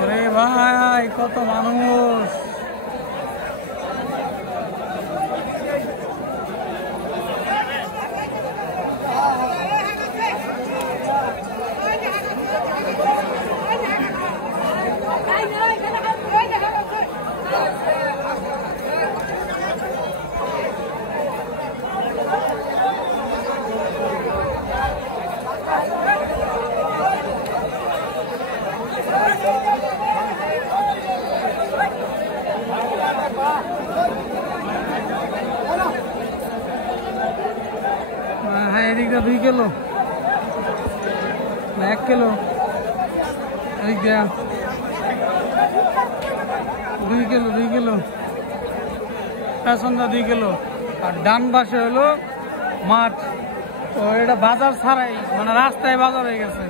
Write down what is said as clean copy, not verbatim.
আরে ভাই কত মানুষ! হ্যাঁ, এদিকটা 2 কিলো না 1 কিলো, এদিকটা 2 কিলো 2 কিলো, পেছনটা 2 কিলো। আর ডান পাশে হলো মাঠ। তো এটা বাজার ছাড়াই, মানে রাস্তায় বাজার হয়ে গেছে।